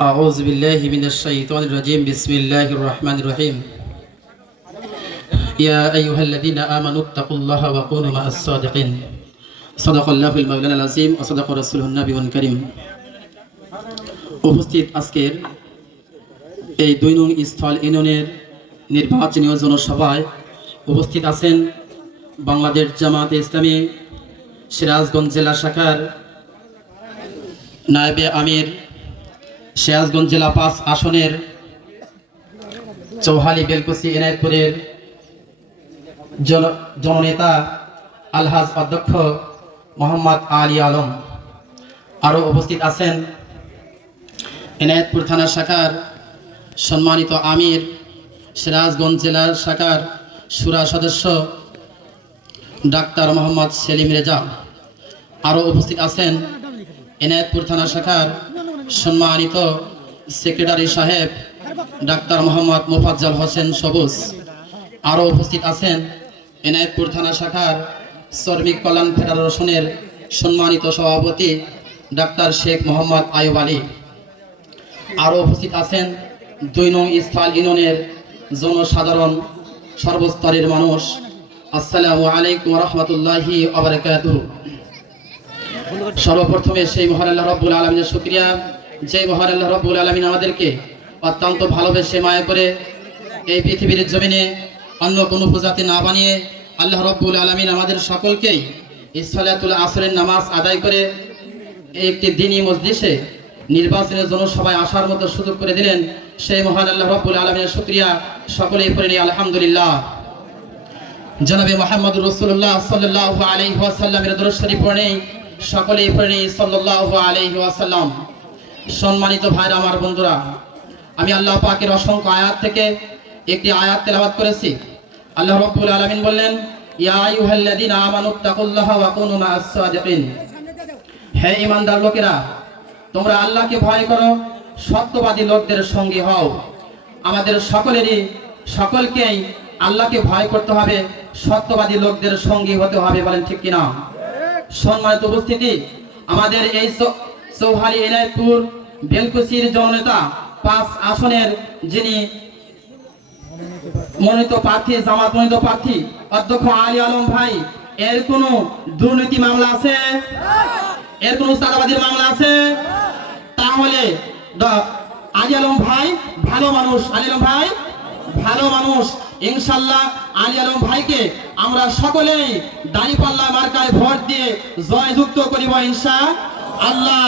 أعوذ بالله من الشيطان الرجيم بسم الله الرحمن الرحيم يا أيها الذين آمنوا اتقوا الله وكونوا مع الصادقين صدق الله المولانا العظيم وصدق رسوله النبي الكريم উপস্থিত আজকের এই দুই নং স্থল ইউনিয়নের নির্বাচনীয় জনসভায় উপস্থিত আছেন বাংলাদেশ জামাতে ইসলামী সিরাজগঞ্জ জেলা শাখার নায়েবে আমির সিরাজগঞ্জ জেলা পাঁচ আসনের চৌহালি বেলকুসি এনায়তপুরের জন- জননেতা আলহাজ অধ্যক্ষ মোহাম্মদ আলী আলম। আরও উপস্থিত আছেন এনায়তপুর থানা শাখার সম্মানিত আমির, সিরাজগঞ্জ জেলার শাখার সুরা সদস্য ডাক্তার মোহাম্মদ সেলিম রেজা। আরও উপস্থিত আছেন এনায়তপুর থানা শাখার সম্মানিত সেক্রেটারি সাহেব, ডাক্তার মোহাম্মদ মোফাজ্জল হোসেন সবুজ। আরও উপস্থিত আছেন এনায়তপুর থানা শাখার শ্রমিক কল্যাণ ফেডারেশনের সম্মানিত সভাপতি ডাক্তার শেখ মোহাম্মদ আয়ুব আলী। আরও উপস্থিত আছেন দুই নং ইস্তাল ইউনিয়নের জনসাধারণ সর্বস্তরের মানুষ। আসসালামু আলাইকুম রহমতুল্লাহি সর্বপ্রথমে সেই মহান আল্লাহ রব্বুল আলমিনের শুক্রিয়া যে মহান আল্লাহ রব্বুল আলমিন আমাদেরকে অত্যন্ত ভালোবেসে মায়া করে এই পৃথিবীর জমিনে অন্য কোনো প্রজাতি না বানিয়ে আল্লাহ রব্বুল আলমিন আমাদের সকলকেই ইসলাতুল আসরের নামাজ আদায় করে একটি দিনী মসজিষে নির্বাচনের জন্য সবাই আসার মতো সুযোগ করে দিলেন। সেই মহান আল্লাহ রব্বুল আলমিনের শুক্রিয়া সকলেই পড়ে নিই আলহামদুলিল্লাহ। জনাবে মোহাম্মদ রসুল্লাহ সাল্লাহ আলহি ওয়াসাল্লামের দরুদ শরীফ পড়ে সকলেই পড়ে সাল্লাহ আলহি ওয়াসাল্লাম। সম্মানিত ভাইরা, আমার বন্ধুরা, আমি আল্লাহ পাকের অসংখ্য আয়াত থেকে একটি আয়াত তেলাওয়াত করেছি। আল্লাহ রব্বুল আলামিন বললেন হে লোকেরা, তোমরা আল্লাহকে ভয় করো লোকদের সঙ্গী হও। আমাদের সকলেরই, সকলকেই আল্লাহকে ভয় করতে হবে, সত্যবাদী লোকদের সঙ্গী হতে হবে ঠিক সম্মানিত উপস্থিতি, আমাদের এই চৌ- চৌহালি এনায়তপুর বেলকুচির জননেতা পাঁচ আসনের যিনি মনোনীত প্রার্থী, জামাত মনোনীত প্রার্থী, অধ্যক্ষ আলী আলম ভাই, এর কোনো দুর্নীতি মামলা আছে? এর কোনো চাঁদাবাজির মামলা আছে? তাহলে আলী আলম ভাই ভালো মানুষ। আলী আলম ভাই ভালো মানুষ। ইনশাল্লাহ আলী আলম ভাইকে আমরা সকলেই দাঁড়িপাল্লা মার্কায় ভোট দিয়ে জয়যুক্ত করিব ইনশা আল্লাহ।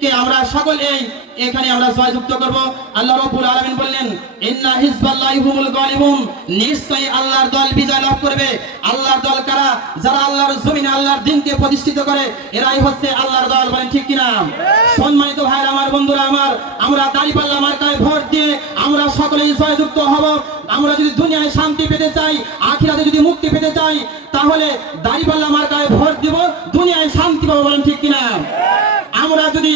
কে আমরা সকলেই এখানে আমরা জয়যুক্ত করব। আল্লাহ রাব্বুল আলামিন বললেন, ইন্না হিজবাল্লাহি হুমুল গালিবুন। নিশ্চয়ই আল্লাহর দল বিজয় লাভ করবে। আল্লাহর দল কারা? যারা আল্লাহর জমিনে আল্লাহর দিনকে প্রতিষ্ঠিত করে, এরাই হচ্ছে আল্লাহর দল, বলেন ঠিক কিনা? সম্মানিত ভাইরা আমার বন্ধুরা, আমার, আমরা দাঁড়িপাল্লা মার্কায় ভোট দিয়ে আমরা সকলেই জয়যুক্ত হব। আমরা যদি দুনিয়ায় শান্তি পেতে চাই, আখিরাতে যদি মুক্তি পেতে চাই, তাহলে দাঁড়িপাল্লা মার্কায় ভোট দিব, দুনিয়ায় শান্তি পাবো, বলেন ঠিক কিনা? আমরা যদি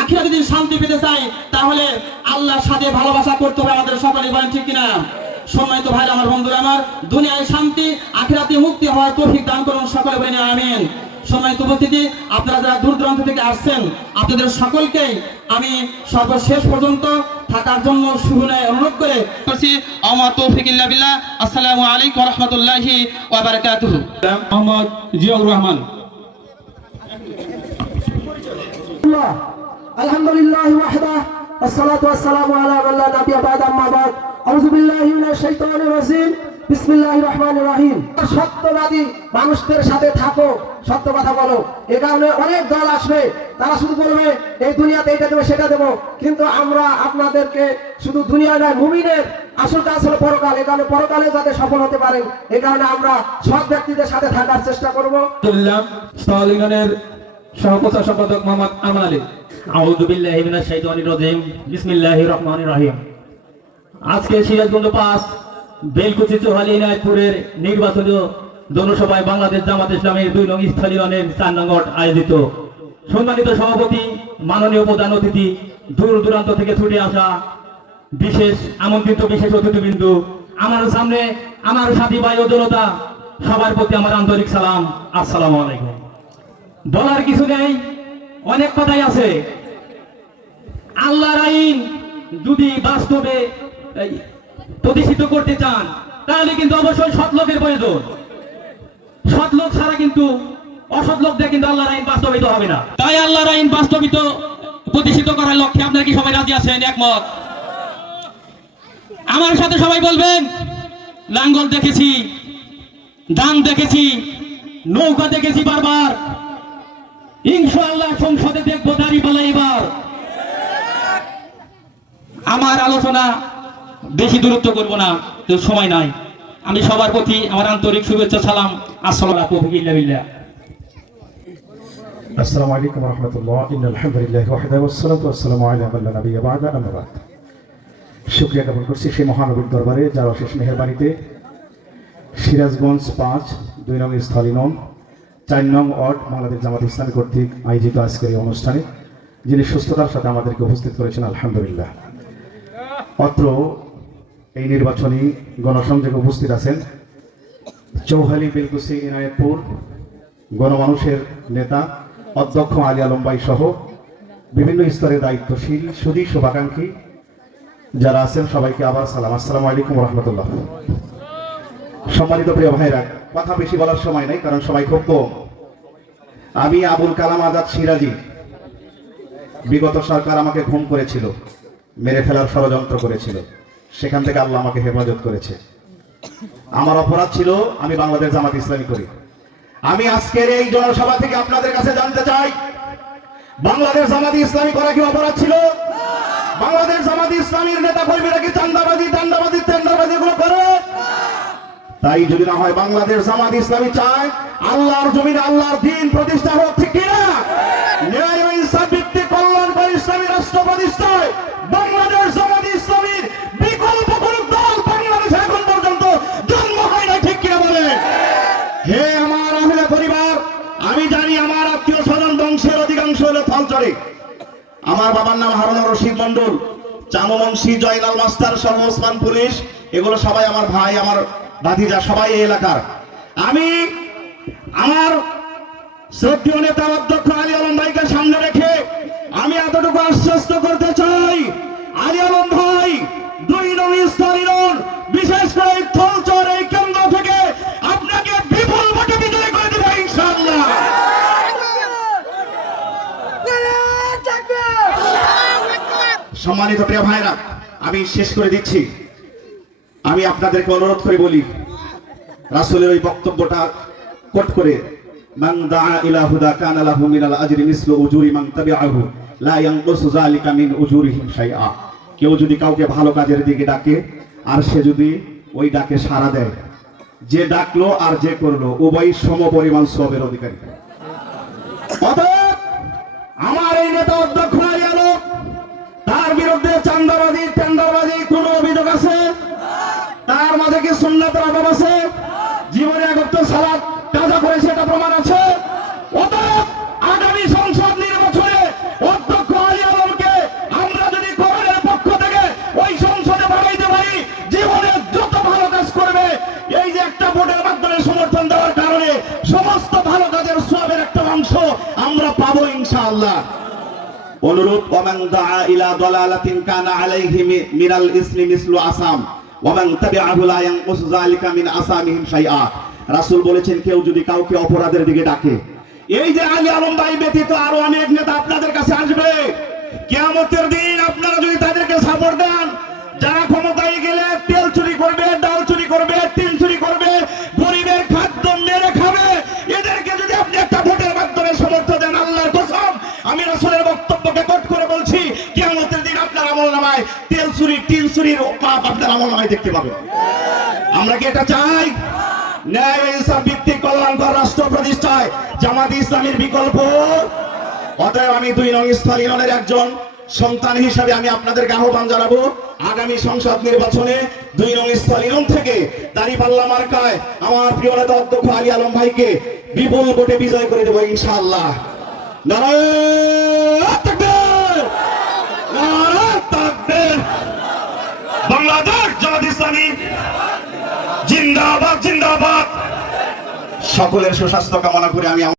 আখিরা যদি শান্তি পেতে চাই, তাহলে আল্লাহর সাথে ভালোবাসা করতে হবে আমাদের সকলে বলেন ঠিক কিনা? সম্মানিত ভাই আমার বন্ধুরা, আমার দুনিয়ায় শান্তি, আখিরাতে মুক্তি হওয়ার তৌফিক দান করুন সকলে, বলেন আমিন। সম্মানিত উপস্থিতি, আপনারা যারা দূর দূরান্ত থেকে আসছেন, আপনাদের সকলকেই আমি সর্বশেষ পর্যন্ত থাকার জন্য সুবিনায় অনুরোধ করে করছি আমার তৌফিক ইল্লা বিল্লাহ। আসসালামু আলাইকুম রাহমাতুল্লাহি ওয়া বারাকাতুহু। মোহাম্মদ জিয়াউর রহমান الله الحمد لله وحده والصلاة والسلام على من لا نبي بعد أما بعد أعوذ بالله من الشيطان الرجيم بسم الله الرحمن الرحيم সত্যবাদী মানুষদের সাথে থাকো সত্য কথা বলো এ কারণে অনেক দল আসবে তারা শুধু বলবে এই দুনিয়াতে এটা দেবো সেটা দেবো কিন্তু আমরা আপনাদেরকে শুধু দুনিয়া নয় মুমিনের আসল কাজ হলো পরকাল এ কারণে পরকালে যাতে সফল হতে পারেন এ কারণে আমরা সৎ ব্যক্তিদের সাথে থাকার চেষ্টা করব আলহামদুলিল্লাহ স্থল ইউনিয়নের সহপ্রচার সম্পাদক মোহাম্মদ আমান আলী। আউযু বিল্লাহি মিনাশ শাইতানির রাজিম। বিসমিল্লাহির রহমানির রহিম। আজকে সিরাজগঞ্জ পাস বেলকুচি চৌহালি ইনায়তপুরের নির্বাচনী জনসভায় বাংলাদেশ জামাত ইসলামের দুই নং স্থলীয়নের চার নঙ্গট আয়োজিত। সম্মানিত সভাপতি, মাননীয় প্রধান অতিথি, দূর দূরান্ত থেকে ছুটে আসা বিশেষ আমন্ত্রিত বিশেষ অতিথিবৃন্দু, আমার সামনে, আমার সাথী ভাই ও জনতা, সবার প্রতি আমার আন্তরিক সালাম। আসসালামু আলাইকুম। বলার কিছু নেই, অনেক কথাই আছে। আল্লাহর আইন যদি বাস্তবে প্রতিষ্ঠিত করতে চান, তাহলে কিন্তু অবশ্যই সৎ লোকের প্রয়োজন। সৎ লোক ছাড়া কিন্তু, অসৎ লোক দিয়ে কিন্তু আল্লাহর আইন বাস্তবিত হবে না। তাই আল্লাহর আইন বাস্তবিত, প্রতিষ্ঠিত করার লক্ষ্যে আপনারা কি সবাই রাজি আছেন, একমত? আমার সাথে সবাই বলবেন, লাঙ্গল দেখেছি দান দেখেছি, নৌকা দেখেছি বারবার। ইনশাল্লাহ সংসদে দেখব দাঁড়িপালা এবার। আমার আলোচনা বেশি দূরত্ব করব না, তো সময় নাই। আমি সবার প্রতি আমার আন্তরিক শুভেচ্ছা, সালাম। আসসালামিল্লা আসসালামু আলাইকুম রহমতুল্লাহ। আলহামদুলিল্লাহ আসসালামু আলাইকুম শুক্রিয়া জ্ঞাপন করছি সেই মহানবীর দরবারে, যার অশেষ মেহরবানিতে সিরাজগঞ্জ পাঁচ, দুই নং স্থলী নং চার নং ওয়ার্ড বাংলাদেশ জামাত ইসলামী কর্তৃক আয়োজিত আজকের এই অনুষ্ঠানে যিনি সুস্থতার সাথে আমাদেরকে উপস্থিত করেছেন, আলহামদুলিল্লাহ। অত্র এই নির্বাচনী গণসংযোগে উপস্থিত আছেন চৌহালি বেলকুসি ইনায়তপুর গণমানুষের নেতা, অধ্যক্ষ আলী আলম ভাই সহ বিভিন্ন স্তরে দায়িত্বশীল সুদী শুভাকাঙ্ক্ষী যারা আছেন সবাইকে আবার সালাম। আসসালামু আলাইকুম রহমতুল্লাহ। সম্মানিত প্রিয় ভাইরা, কথা বেশি বলার সময় নেই, কারণ সময় খুব কম। আমি আবুল কালাম আজাদ সিরাজি। বিগত সরকার আমাকে ঘুম করেছিল, মেরে ফেলার ষড়যন্ত্র করেছিল। সেখান থেকে আল্লাহ আমাকে হেফাজত করেছে। আমার অপরাধ ছিল, আমি বাংলাদেশ জামাত ইসলামী করি। আমি আজকের এই জনসভা থেকে আপনাদের কাছে জানতে চাই, বাংলাদেশ জামাত ইসলামী করা কি অপরাধ ছিল? বাংলাদেশ জামাত ইসলামীর নেতা কর্মীরা কি গুলো করে তাই যদি না হয় বাংলাদেশ জামাত ইসলামী চায়, আল্লাহর জমিনে, আল্লাহর দিন প্রতিষ্ঠা হোক, ঠিক কিনা? ন্যায় ও ইনসাফ ভিত্তিক কল্যাণকর ইসলামী রাষ্ট্র প্রতিষ্ঠায় বাংলাদেশ জামাত ইসলামীর বিকল্প কোন দল বাংলাদেশে এখন পর্যন্ত জন্ম হয় না ঠিক কিনা বলে হে আমার মহিলা পরিবার, আমি জানি আমার আত্মীয় স্বজন বংশের অধিকাংশ হলো ফলচরে আমার বাবার নাম হারুন রশিদ মন্ডল চামবংশী জয়নাল মাস্টার সহ ওসমান পুলিশ, এগুলো সবাই আমার ভাই, আমার ভাতিজা সবাই এই এলাকার। আমি আমার শ্রদ্ধীয় নেতা অধ্যক্ষ আলী আলম ভাইকে সামনে রেখে আমি এতটুকু আশ্বস্ত করতে চাই, আলী আলম ভাই, দুই নং নন বিশেষ করে থলচর এই কেন্দ্র থেকে আপনাকে বিপুল ভোটে বিজয় করে দেবে ইনশাআল্লাহ। সম্মানিত প্রিয় ভাইরা আমি শেষ করে দিচ্ছি। আমি আপনাদেরকে অনুরোধ করে বলি, রাসূলের ওই বক্তব্যটা কোট করে কেউ যদি কাউকে ভালো কাজের দিকে ডাকে, আর সে যদি ওই ডাকে সাড়া দেয়, যে ডাকলো আর যে করল উভয় সম পরিমাণ সবের অধিকারী। আমার এই নেতা অধ্যক্ষ তার বিরুদ্ধে চান্দাবাজি, টেন্ডারবাজি কোন অভিযোগ আছে? তার মাঝে কি সুন্নাতের অভাব আছে? জীবনে একত্র সালাদ কাজা করেছে, এটা প্রমাণ আছে? আগামী সংসদ নির্বাচনে অধ্যক্ষ আলী আলমকে আমরা যদি পক্ষ থেকে ওই সংসদে বাড়াইতে পারি, জীবনে যত ভালো কাজ করবে, এই যে একটা ভোটের মাধ্যমে সমর্থন দেওয়ার কারণে সমস্ত ভালো কাজের সবের একটা অংশ আমরা পাবো ইনশাআল্লাহ। অনুরূপ, ওমান দাআ ইলা দালালাতিন কানা আলাইহি মিনাল ইসমি মিসলু আসাম। ওমান তাবিআহু লা ইয়ানকুসু যালিকা মিন আসামিহিম শাইআ। রাসূল বলেছেন, কেউ যদি কাউকে অপরাধের দিকে ডাকে। এই যে আলী আলম ভাই ব্যতীত আরও অনেক নেতা আপনাদের কাছে আসবে। কিয়ামতের দিন আপনারা যদি তাদেরকে সাপোর্ট দেন চুরির পাপ আপনার আমল নামায় দেখতে পাবেন। আমরা কি এটা চাই? ন্যায় ইনসাফ ভিত্তিক কল্যাণকর রাষ্ট্র প্রতিষ্ঠায় জামাত ইসলামের বিকল্প? অতএব আমি দুই নং একজন সন্তান হিসাবে আমি আপনাদেরকে আহ্বান জানাব, আগামী সংসদ নির্বাচনে দুই নং স্থলীন থেকে দাঁড়িপাল্লা মার্কায় আমার প্রিয় নেতা অধ্যক্ষ আলী আলম ভাইকে বিপুল ভোটে বিজয় করে দেবো ইনশাআল্লাহ। নারায়ণ! বাংলাদেশ জামাত ইসলামী। জিন্দাবাদ জিন্দাবাদ। সকলের সুস্বাস্থ্য কামনা করে আমি